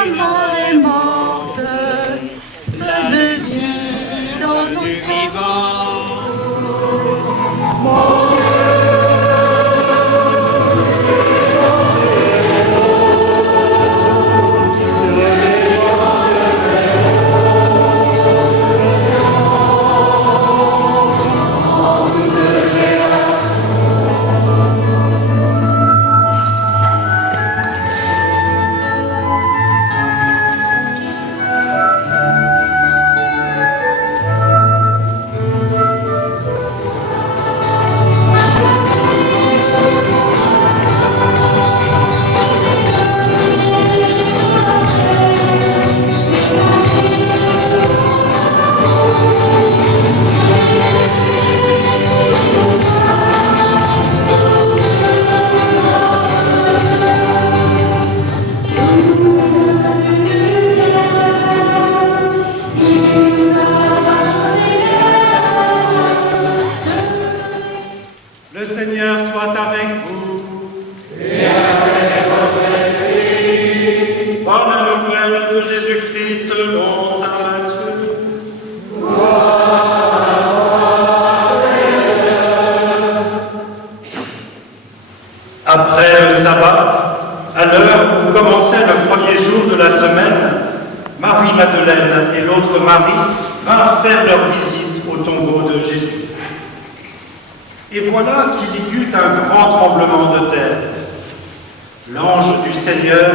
la mort est morte, feu de Dieu dans nos vivants. Le Seigneur soit avec vous. Et avec votre esprit. Bonne nouvelle de Jésus-Christ selon saint Matthieu. Gloire à toi, Seigneur. Après le sabbat, à l'heure où commençait le premier jour de la semaine, Marie-Madeleine et l'autre Marie vinrent faire leur visite au tombeau de Jésus. Et voilà qu'il y eut un grand tremblement de terre. L'ange du Seigneur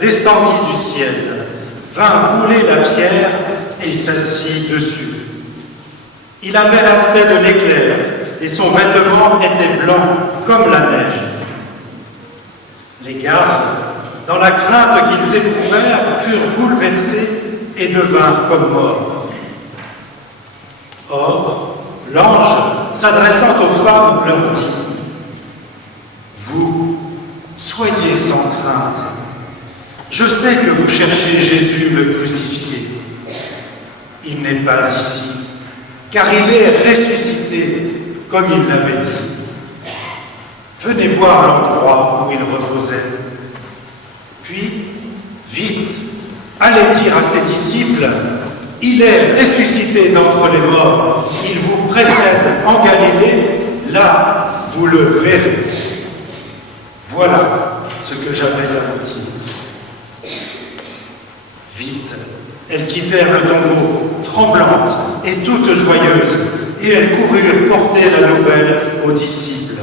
descendit du ciel, vint rouler la pierre et s'assit dessus. Il avait l'aspect de l'éclair et son vêtement était blanc comme la neige. Les gardes, dans la crainte qu'ils éprouvèrent, furent bouleversés et devinrent comme morts. Or, l'ange, s'adressant aux femmes, leur dit : Vous, soyez sans crainte. Je sais que vous cherchez Jésus le crucifié. Il n'est pas ici, car il est ressuscité, comme il l'avait dit. Venez voir l'endroit où il reposait. Puis, vite, allez dire à ses disciples : Il est ressuscité d'entre les morts. Il vous précède en Galilée. Là, vous le verrez. Voilà ce que j'avais à vous dire. Vite, elles quittèrent le tombeau, tremblantes et toutes joyeuses, et elles coururent porter la nouvelle aux disciples.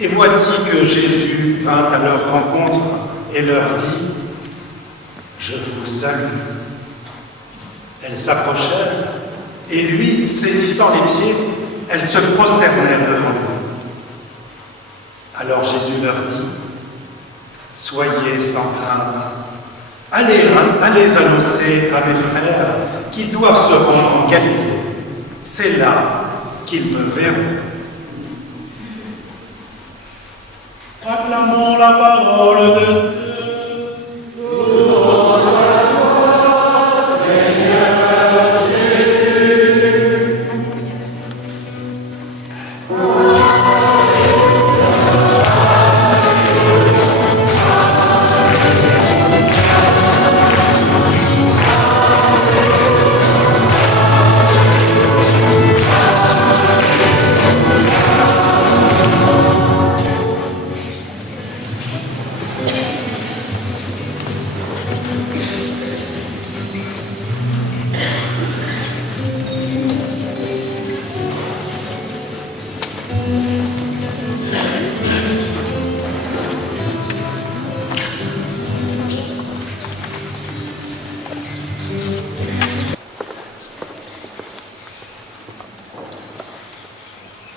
Et voici que Jésus vint à leur rencontre et leur dit : Je vous salue. Elles s'approchèrent, et lui, saisissant les pieds, elles se prosternèrent devant lui. Alors Jésus leur dit : Soyez sans crainte. Allez annoncer à mes frères qu'ils doivent se rendre en Galilée. C'est là qu'ils me verront. Acclamons la parole de Dieu.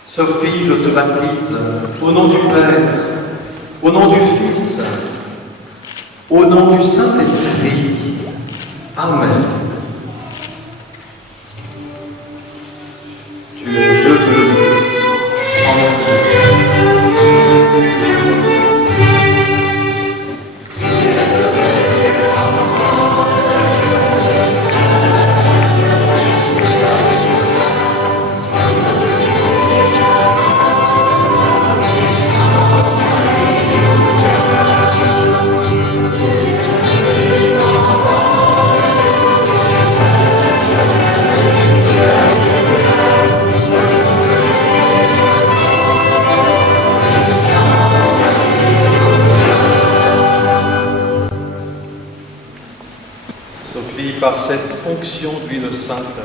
Sophie, je te baptise au nom du Père, au nom du Fils, au nom du Saint-Esprit. Amen. Tu es devenu enfant. par cette onction d'huile sainte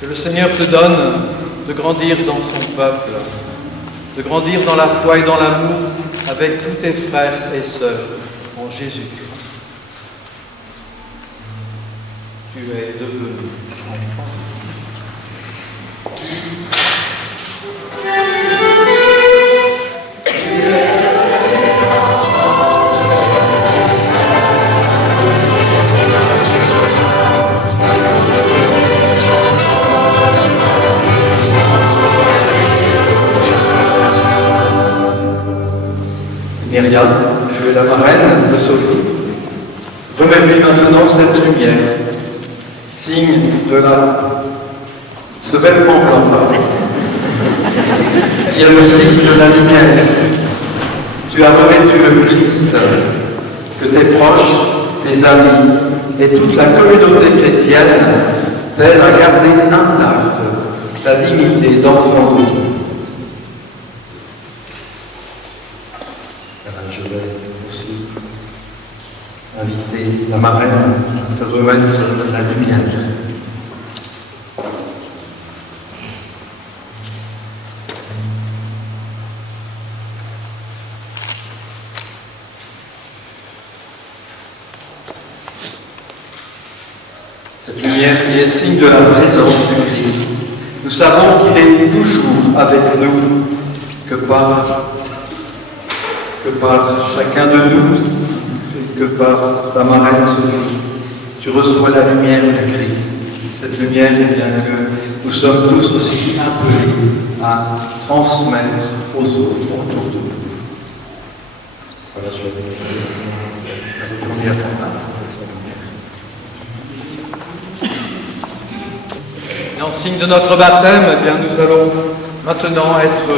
que le Seigneur te donne de grandir dans son peuple, de grandir dans la foi et dans l'amour avec tous tes frères et sœurs en Jésus-Christ. Tu es devenu enfant. Myriam, tu es la marraine de Sophie. Remets-lui maintenant cette lumière, signe de ce vêtement blanc, qui est le signe de la lumière. Tu as revêtu le Christ, que tes proches, tes amis et toute la communauté chrétienne t'aident à garder intacte ta dignité d'enfant de Dieu. Je vais aussi inviter la marraine à te remettre la lumière. Cette lumière qui est signe de la présence du Christ. Nous savons qu'il est toujours avec nous, que par chacun de nous, que par ta marraine Sophie, tu reçois la lumière du Christ. Cette lumière, eh bien que nous sommes tous aussi appelés à transmettre aux autres autour de nous. Voilà, je vais retourner à ta place. Et en signe de notre baptême, eh bien, nous allons maintenant être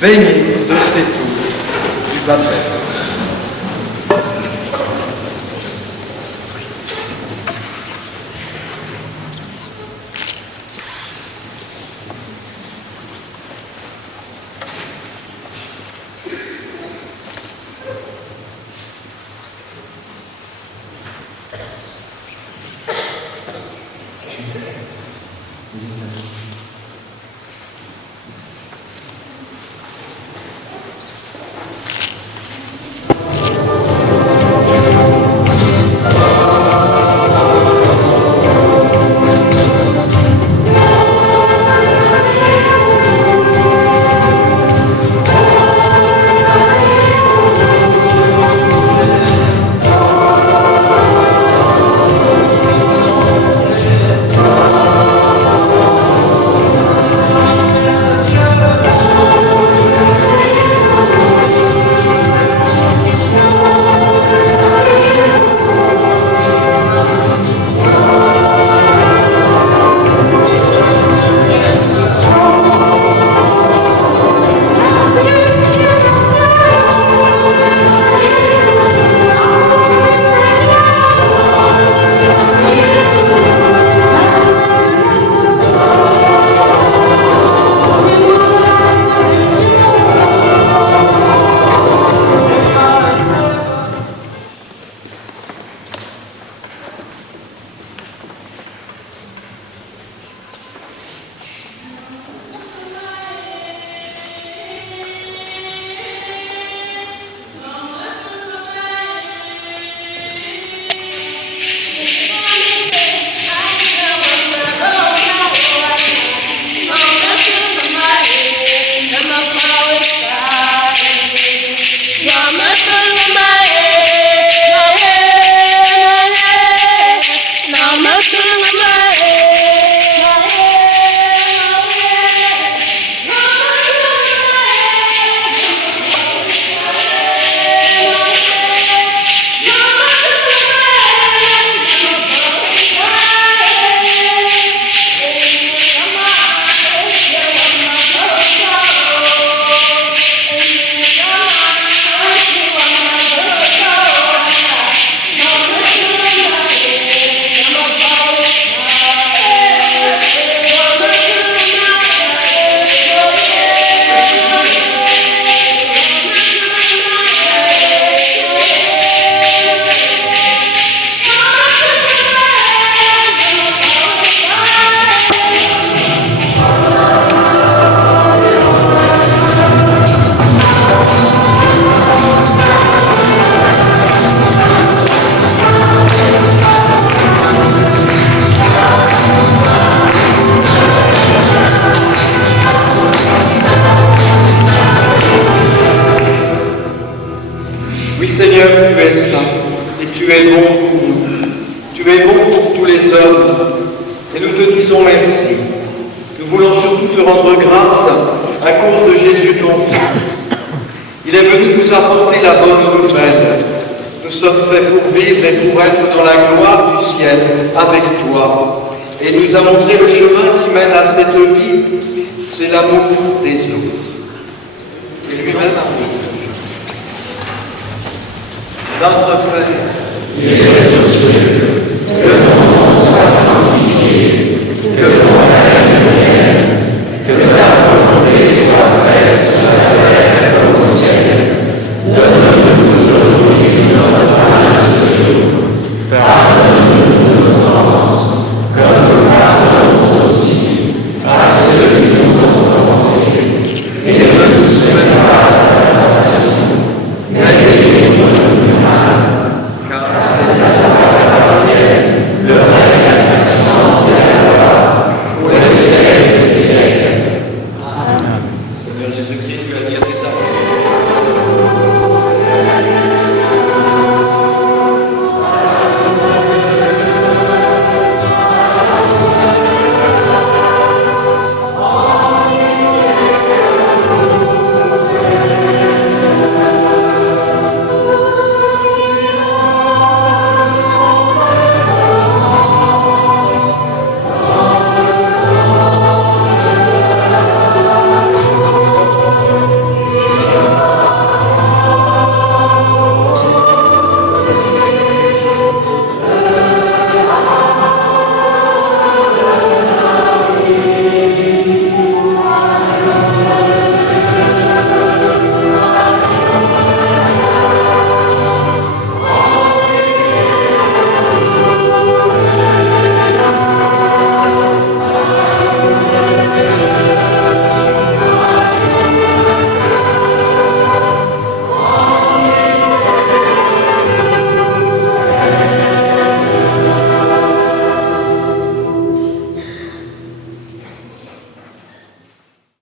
baignés de cette eau du baptême. Seigneur, tu es saint et tu es bon pour nous. Tu es bon pour tous les hommes et nous te disons merci. Nous voulons surtout te rendre grâce à cause de Jésus, ton Fils. Il est venu nous apporter la bonne nouvelle. Nous sommes faits pour vivre et pour être dans la gloire du ciel avec toi. Et il nous a montré le chemin qui mène à cette vie. C'est l'amour des autres. Et lui-même a pris ce chemin. Notre Père, qui es aux cieux, que ton nom soit sanctifié, que ton règne vienne, que ta volonté soit faite sur la terre comme au ciel. Donne